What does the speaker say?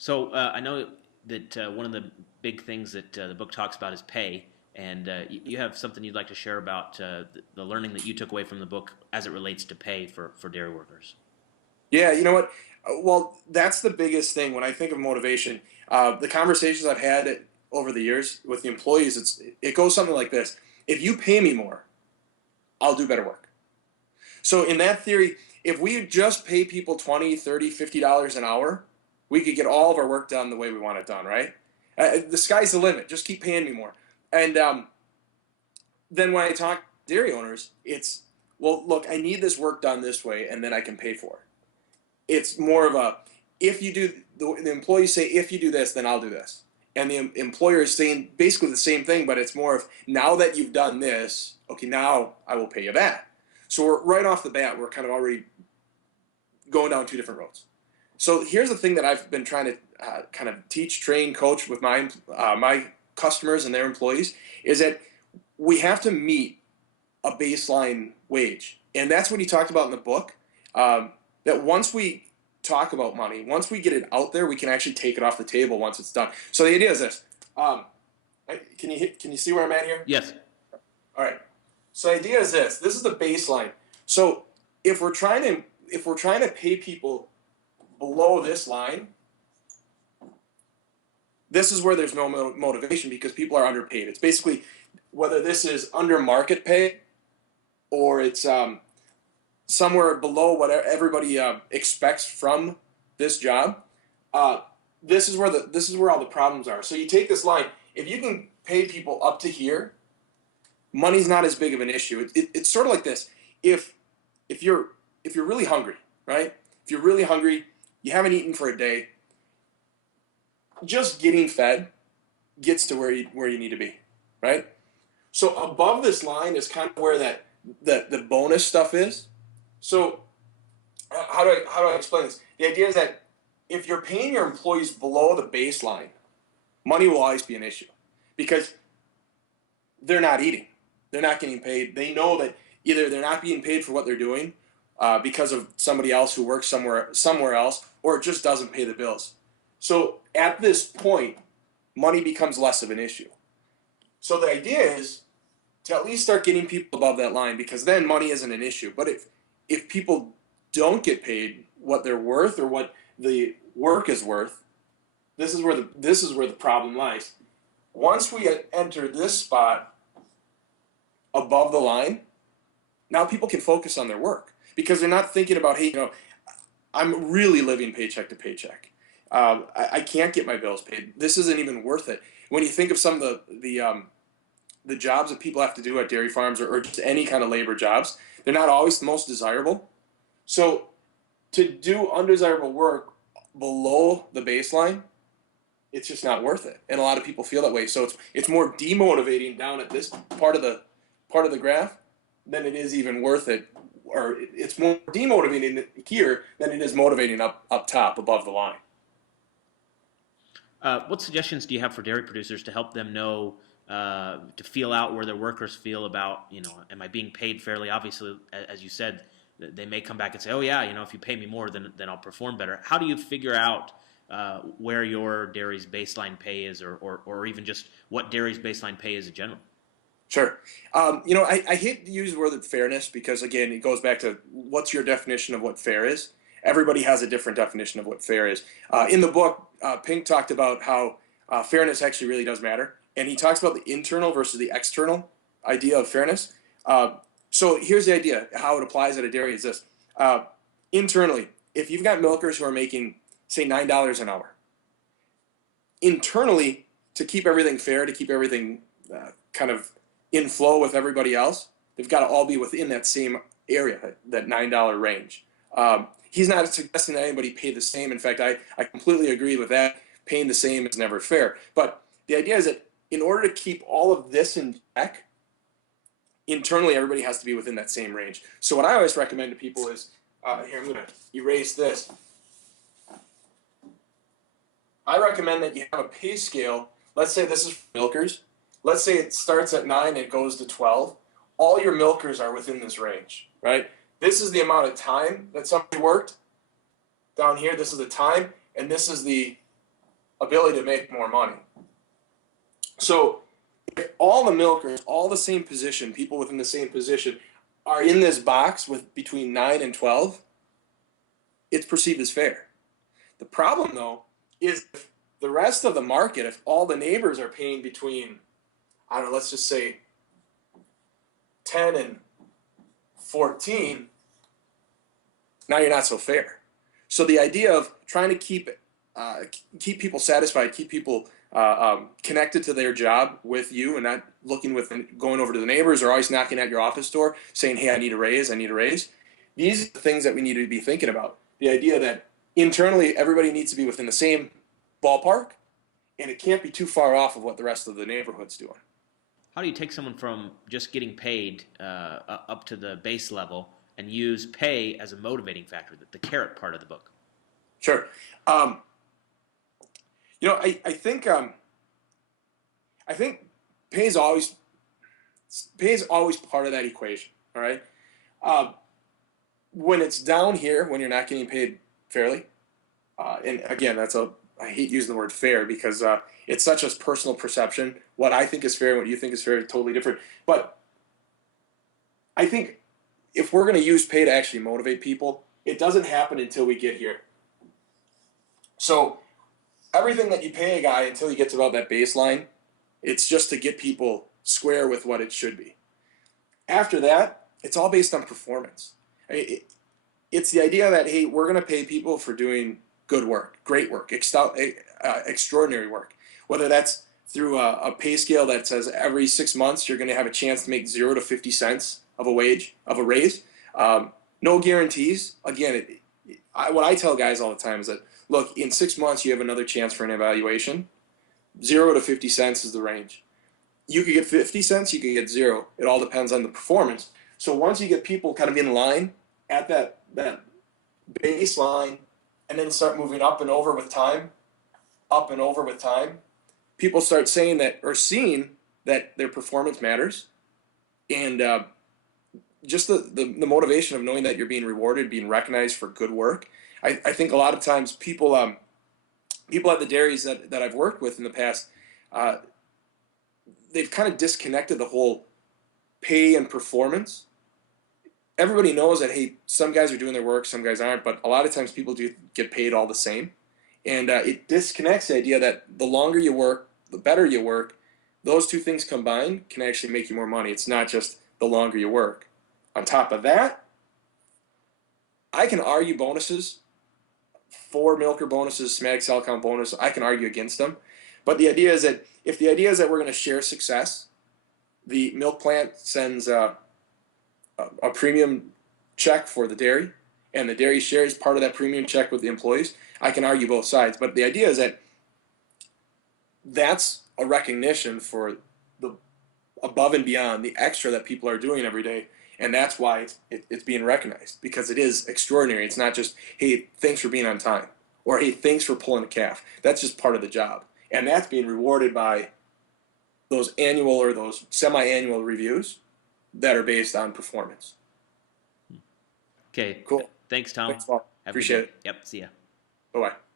So I know that one of the big things that the book talks about is pay, and you have something you'd like to share about the learning that you took away from the book as it relates to pay for dairy workers. Yeah, you know what? Well, that's the biggest thing when I think of motivation. The conversations I've had over the years with the employees, it goes something like this. If you pay me more, I'll do better work. So in that theory, if we just pay people 20, 30, $50 an hour, we could get all of our work done the way we want it done, right? The sky's the limit. Just keep paying me more. And then when I talk to dairy owners, it's, well, look, I need this work done this way, and then I can pay for it. It's more of a, if you do, the employees say, if you do this, then I'll do this. And the employer is saying basically the same thing, but it's more of, now that you've done this, okay, now I will pay you that. So we're right off the bat, we're kind of already going down two different roads. So here's the thing that I've been trying to kind of teach, train, coach with my customers and their employees is that we have to meet a baseline wage, and that's what he talked about in the book. That once we talk about money, once we get it out there, we can actually take it off the table once it's done. So the idea is this: can you see where I'm at here? Yes. All right. So the idea is this: this is the baseline. So if we're trying to pay people below this line, this is where there's no motivation because people are underpaid. It's basically whether this is under market pay or it's somewhere below what everybody expects from this job. This is where all the problems are. So you take this line. If you can pay people up to here, money's not as big of an issue. It's sort of like this. If you're really hungry, right? If you're really hungry, you haven't eaten for a day. Just getting fed gets to where you need to be, right? So above this line is kind of where the bonus stuff is. So how do I explain this? The idea is that if you're paying your employees below the baseline, money will always be an issue because they're not eating, they're not getting paid. They know that either they're not being paid for what they're doing because of somebody else who works somewhere else, or it just doesn't pay the bills. So at this point, money becomes less of an issue. So the idea is to at least start getting people above that line because then money isn't an issue. But if people don't get paid what they're worth or what the work is worth, this is where the problem lies. Once we enter this spot above the line, now people can focus on their work because they're not thinking about, hey, I'm really living paycheck to paycheck. I can't get my bills paid. This isn't even worth it. When you think of some of the jobs that people have to do at dairy farms or just any kind of labor jobs, they're not always the most desirable. So to do undesirable work below the baseline, it's just not worth it. And a lot of people feel that way. So it's more demotivating down at this part of the graph than it is even worth it. Or it's more demotivating here than it is motivating up top above the line. What suggestions do you have for dairy producers to help them know to feel out where their workers feel about, am I being paid fairly? Obviously, as you said, they may come back and say, oh yeah, if you pay me more, then I'll perform better. How do you figure out where your dairy's baseline pay is, or even just what dairy's baseline pay is in general? Sure. I hate to use the word fairness because, again, it goes back to what's your definition of what fair is. Everybody has a different definition of what fair is. In the book, Pink talked about how fairness actually really does matter. And he talks about the internal versus the external idea of fairness. So here's the idea. How it applies at a dairy is this. Internally, if you've got milkers who are making, say, $9 an hour, internally, to keep everything fair, to keep everything kind of in flow with everybody else, they've got to all be within that same area, that $9 range. He's not suggesting that anybody pay the same. In fact, I completely agree with that. Paying the same is never fair. But the idea is that in order to keep all of this in check, internally everybody has to be within that same range. So what I always recommend to people is, here, I'm going to erase this. I recommend that you have a pay scale. Let's say this is for milkers. Let's say it starts at 9 and it goes to 12. All your milkers are within this range, right? This is the amount of time that somebody worked. Down here, this is the time, and this is the ability to make more money. So if all the milkers, all the same position, people within the same position are in this box with between 9 and 12, it's perceived as fair. The problem though is if the rest of the market, if all the neighbors are paying between, I don't know, let's just say 10 and 14, now you're not so fair. So the idea of trying to keep people satisfied, keep people connected to their job with you, and not going over to the neighbors or always knocking at your office door saying, "Hey, I need a raise. I need a raise." These are the things that we need to be thinking about. The idea that internally everybody needs to be within the same ballpark, and it can't be too far off of what the rest of the neighborhood's doing. How do you take someone from just getting paid up to the base level and use pay as a motivating factor, the carrot part of the book? Sure. I think pay is always part of that equation. All right. When it's down here, when you're not getting paid fairly, and again, I hate using the word fair because it's such a personal perception. What I think is fair and what you think is fair is totally different. But I think if we're going to use pay to actually motivate people, it doesn't happen until we get here. So everything that you pay a guy until he gets about that baseline, it's just to get people square with what it should be. After that, it's all based on performance. It's the idea that, hey, we're going to pay people for doing good work, great work, extraordinary work. Whether that's through a pay scale that says every 6 months you're going to have a chance to make 0 to 50 cents of a raise. No guarantees. Again, what I tell guys all the time is that, look, in 6 months you have another chance for an evaluation. 0 to 50 cents is the range. You could get 50 cents, you could get 0. It all depends on the performance. So once you get people kind of in line at that baseline, and then start moving up and over with time, people start saying that, or seeing that their performance matters, and just the motivation of knowing that you're being rewarded, being recognized for good work. I think a lot of times people at the dairies that I've worked with in the past, they've kind of disconnected the whole pay and performance. Everybody knows that, hey, some guys are doing their work, some guys aren't, but a lot of times people do get paid all the same. And it disconnects the idea that the longer you work, the better you work. Those two things combined can actually make you more money. It's not just the longer you work. On top of that, I can argue bonuses, 4 milker bonuses, schematic cell count bonus, I can argue against them. But the idea is that if the idea is that we're going to share success, the milk plant sends a premium check for the dairy, and the dairy shares part of that premium check with the employees. I can argue both sides, but the idea is that that's a recognition for the above and beyond, the extra that people are doing every day, and that's why it's being recognized, because it is extraordinary. It's not just, hey, thanks for being on time, or hey, thanks for pulling a calf. That's just part of the job, and that's being rewarded by those annual or those semi-annual reviews that are based on performance. Okay. Cool. Thanks, Tom. Thanks, Paul. Appreciate it. Yep. See ya. Bye-bye.